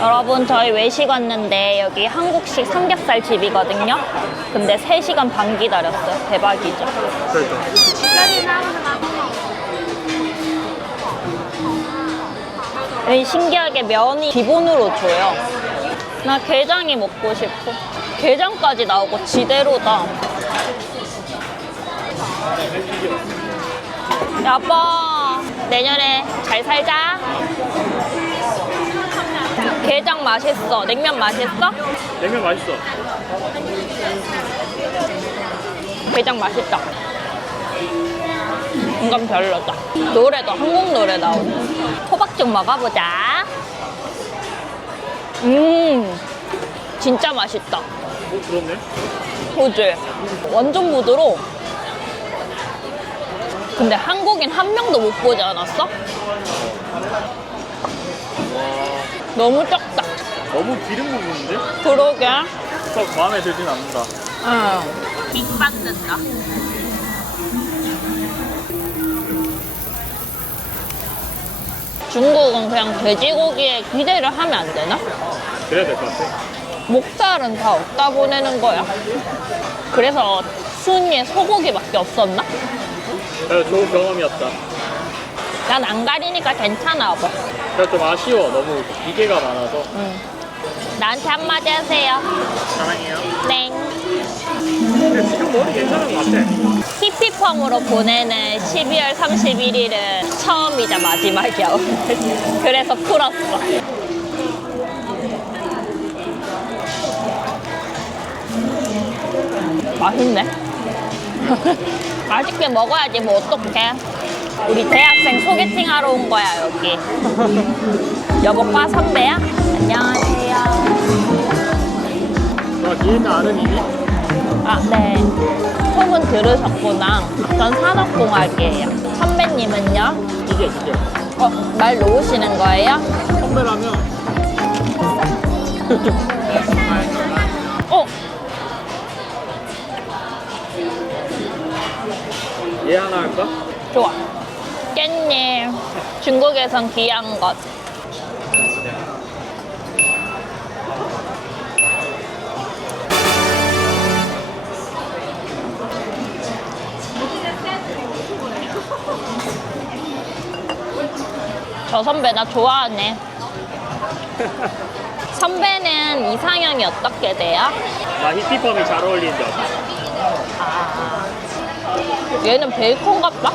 여러분 저희 외식 왔는데 여기 한국식 삼겹살 집이거든요. 근데 3시간 반 기다렸어요. 대박이죠. 그러니까. 여기 신기하게 면이 기본으로 줘요. 나 게장이 먹고 싶어. 게장까지 나오고 지대로다. 여보, 내년에 잘 살자. 게장 맛있어. 냉면 맛있어? 냉면 맛있어. 게장 맛있다. 이건 별로다. 노래도 한국 노래 나오고. 호박 좀 먹어보자. 음, 진짜 맛있다. 오, 그렇네. 그지? 완전 부드러워. 근데 한국인 한 명도 못 보지 않았어? 너무 적다. 너무 기름 부분인데? 그러게. 썩 마음에 들진 않는다. 응. 익받는다. 중국은 그냥 돼지고기에 기대를 하면 안 되나? 그래야 될 것 같아. 목살은 다 없다 보내는 거야. 그래서 순위에 소고기밖에 없었나? 그래서 좋은 경험이었다. 난 안 가리니까 괜찮아, 뭐. 그래서 좀 아쉬워. 너무 기계가 많아서. 나한테 한마디 하세요. 사랑해요. 땡. 근데 지금 머리 괜찮은 것 같아. 히피펌으로 보내는 12월 31일은 처음이자 마지막이야. 오늘. 그래서 풀었어. 맛있네. 맛있게 먹어야지 뭐 어떡해. 우리 대학생 소개팅 하러 온 거야 여기. 여보과 선배야? 안녕하세요. 너 기획가 아는 이미? 아, 네. 소문 들으셨구나. 전 산업공학이에요. 선배님은요? 기계, 기계. 어, 말 놓으시는 거예요? 선배라면 어, 얘 하나 할까? 좋아. 깻잎. 중국에선 귀한 것. 저 선배 나 좋아하네. 선배는 이상형이 어떻게 돼요? 나 히피펌이 잘줄 알아. 얘는 베이컨 같다?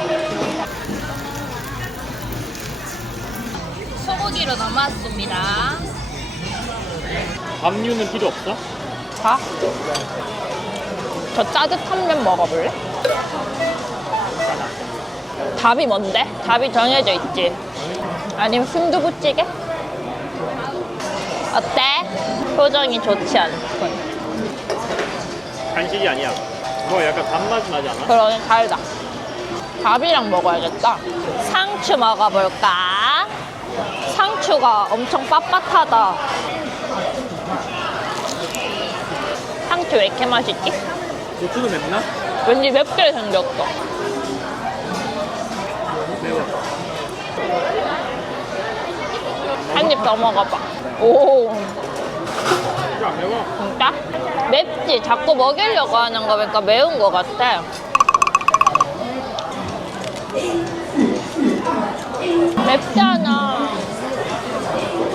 소고기로 넘어왔습니다. 밥류는 필요 없어? 자, 저 짜듯한 면 먹어볼래? 답이 뭔데? 답이 정해져 있지. 아니면 순두부찌개? 어때? 표정이 좋지 않군. 간식이 아니야. 뭐 약간 단맛 나지 않아? 그러니 달다. 밥이랑 먹어야겠다. 상추 먹어볼까? 상추가 엄청 빳빳하다. 상추 왜 이렇게 맛있지? 고추도 맵나? 왠지 맵게 생겼어. 매워. 한 입 더 먹어봐. 오, 이거 안 매워? 진짜? 맵지? 자꾸 먹이려고 하는 거 보니까 매운 거 같아. 맵잖아.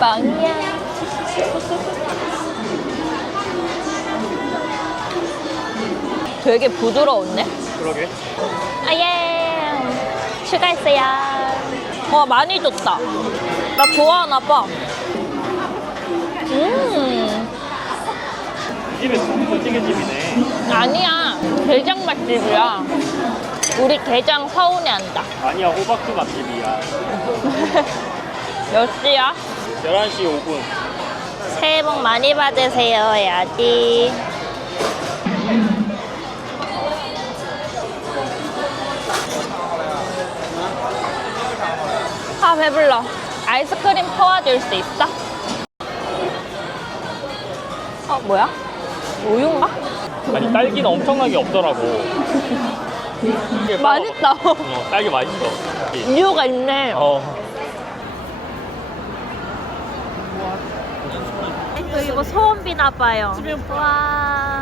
빵이야. 되게 부드러운데? 그러게. 아 예 추가했어요. 와 많이 줬다. 나 좋아하나 봐. 음 이 집에 순두부 찌개 집이네. 아니야 게장 맛집이야. 우리 게장 서운해한다. 아니야, 호박두 맛집이야. 몇 시야? 11시 5분. 새해 복 많이 받으세요 해야지. 아 배불러. 아이스크림 퍼와줄 수 있어? 어 뭐야? 우유인가? 아니, 딸기는 엄청나게 없더라고. 이게 맛있다. 어, 딸기 맛있어. 이유가 있네. 어. 이거 소원비나 봐요. 와.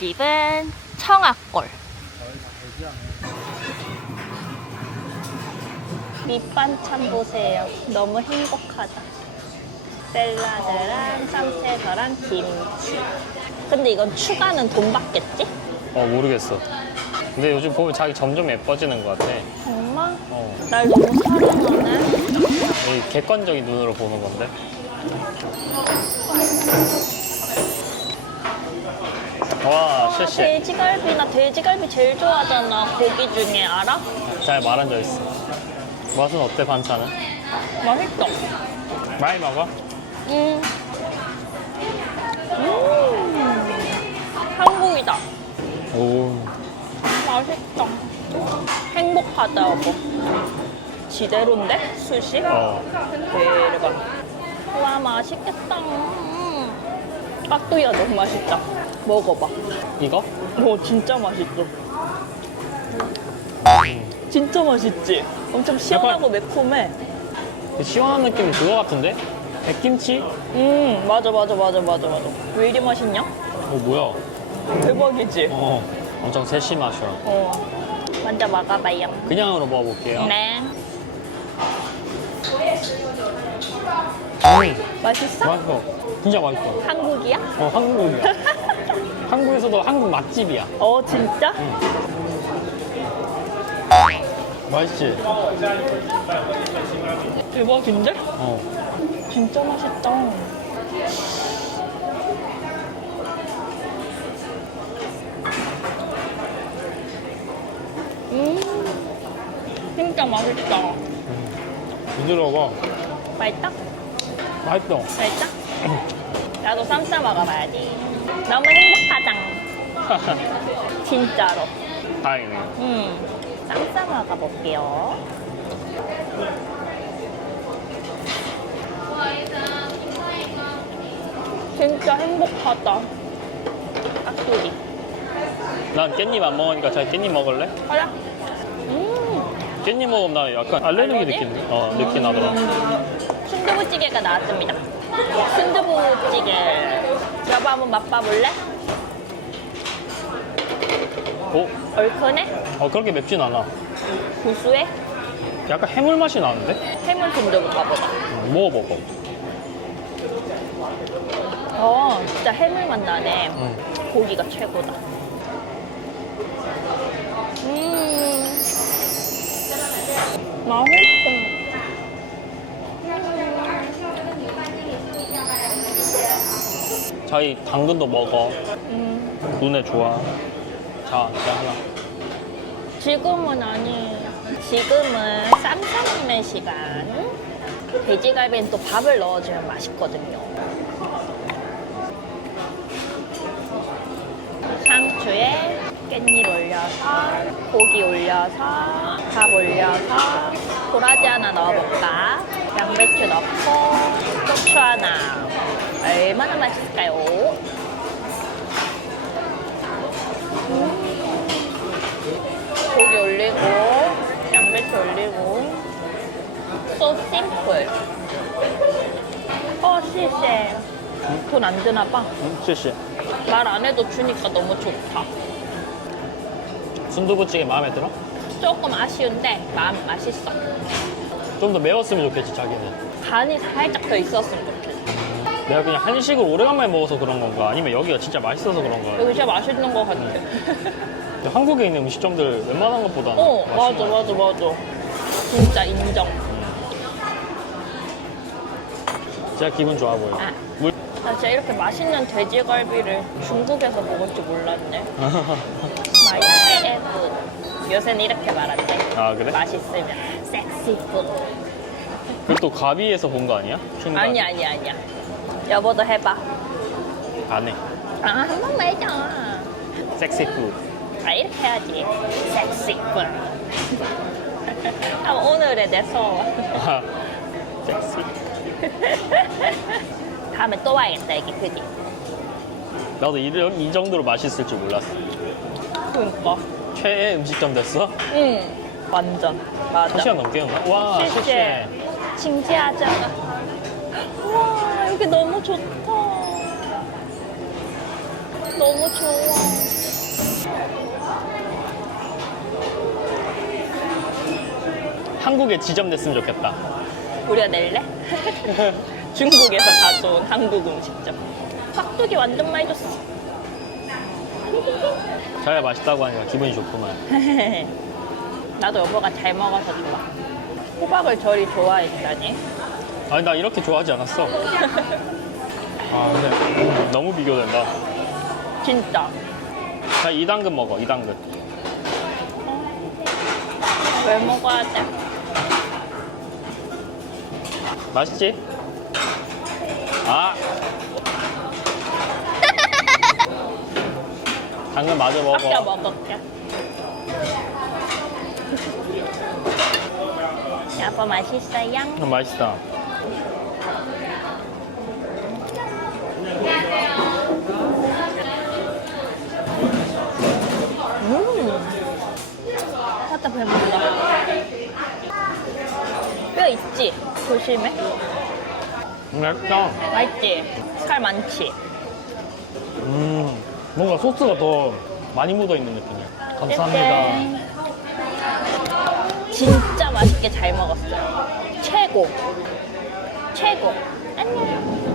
집은 청아골. 밑반찬 보세요. 너무 행복하다. 샐러드랑 쌈채서랑 김치. 근데 이건 추가는 돈 받겠지? 어 모르겠어. 근데 요즘 보면 자기 점점 예뻐지는 것 같아. 정말? 어, 날 너무 사랑하네. 이 객관적인 눈으로 보는 건데. 와, 쉐쉐. 돼지갈비 나 돼지갈비 제일 좋아하잖아. 고기 중에 알아? 잘 말아져 있어. 맛은 어때 반찬은? 맛있어. 많이 먹어? 음. 음. 한국이다. 오. 맛있다. 행복하다, 여보. 지대로인데? 수시? 어. 대박. 와, 맛있겠다. 음. 깍두기가 너무 맛있다. 먹어봐. 이거? 오, 진짜 맛있어. 진짜 맛있지? 엄청 시원하고 매콤해. 그 시원한 느낌은 그거 같은데? 백김치? 음, 맞아, 맞아, 맞아, 맞아, 맞아. 왜 이리 맛있냐? 어, 뭐야? 대박이지? 어. 엄청 세시 마셔. 어. 먼저 먹어봐요. 그냥으로 먹어볼게요. 네. 음, 맛있어? 맛있어. 진짜 맛있어. 한국이야? 어, 한국이야. 한국에서도 한국 맛집이야. 어, 진짜? 맛있지? 대박인데? 어. 진짜 맛있다. 음, 진짜 맛있다. 부드러워. 맛있다? 맛있어. 맛있다? 나도 쌈싸 먹어봐야지. 너무 행복하다. 진짜로. 다행이네. 음, 쌈싸 먹어볼게요. 진짜 행복하다. 깍두기. 난 깻잎 안 먹으니까 잘 깻잎 먹을래? 하자. 음, 깻잎 먹으면 나 약간 알레르기 알러지? 느낌, 어, 느낌 나더라. 순두부찌개가 나왔습니다. 순두부찌개. 여보 한번 맛봐볼래? 어? 얼큰해? 어, 그렇게 맵진 않아. 구수해? 약간 해물 맛이 나는데? 해물 순두부가 보다. 음, 먹어봐봐. 어, 진짜 해물 맛 나네. 음. 고기가 최고다. 음, 맛있어. 자기 당근도 먹어. 음, 눈에 좋아. 자, 자 하나. 지금은 아니에요. 지금은 쌈 싸먹는 시간. 돼지갈비는 또 밥을 넣어주면 맛있거든요. 상추에 깻잎 올려서 고기 올려서 밥 올려서 도라지 하나 넣어볼까? 양배추 넣고 고추 하나 얼마나 맛있을까요? 고기 올리고 양배추 올리고 so simple 어 시세 돈안 드나 봐. 음, 쉐쉐. 말안 해도 주니까 너무 좋다. 순두부찌개 마음에 들어? 조금 아쉬운데 마음 맛있어. 좀 더 매웠으면 좋겠지, 자기는. 간이 살짝 더 있었으면 좋겠어. 내가 그냥 한식을 오래간만에 먹어서 그런 건가? 아니면 여기가 진짜 맛있어서 그런 거야? 여기 진짜 맛있는 것 같아. 한국에 있는 음식점들 웬만한 것보다 어 맞아 맞아 맞아. 진짜 인정. 진짜 기분 좋아 보여. 아. 물. 나 진짜 이렇게 맛있는 돼지갈비를 중국에서 먹을 줄 몰랐네. 마이 페레푸드. 요새는 이렇게 말하지. 아 그래? 맛있으면 섹시 푸드. 그것도 가비에서 본 거 아니야? 킹 아니 아니 아니야. 여보도 해봐. 안 해. 아, 한 번만 해줘. 섹시 푸드. 아 이렇게 해야지. 섹시 군. 아 오늘의 내 소원. 아, 섹시. 다음에 또 와야겠다 여기 그지? 나도 이런 이 정도로 맛있을 줄 몰랐어. 그니까. 최애 음식점 됐어? 응. 완전 맞아. 1시간 넘게 했나? 와, 실제. 실제. 칭지하잖아. 와 여기 너무 좋다. 너무 좋아. 한국에 지점됐으면 좋겠다. 우리가 낼래? 중국에서 가져온 한국 음식점. 깍두기 완전 많이 줬어. 자기가 맛있다고 하니까 기분이 좋구만. 나도 여보가 잘 먹어서 좋아. 호박을 저리 좋아했다니. 아니, 나 이렇게 좋아하지 않았어. 아, 근데 음, 너무 비교된다. 진짜. 자, 2당근 먹어, 2당근. 왜 먹어야 돼? 맛있지? 아! 당근 마저 먹어. 아껴 먹을게. 여보 맛있어요? 음, 맛있다. 살짝 배불러. 뼈 있지? 조심해. 음, 맛있다. 맛있지? 살 많지? 음, 뭔가 소스가 더 많이 묻어 있는 느낌이야. 감사합니다. 짠. 진짜 맛있게 잘 먹었어요. 최고. 최고. 안녕.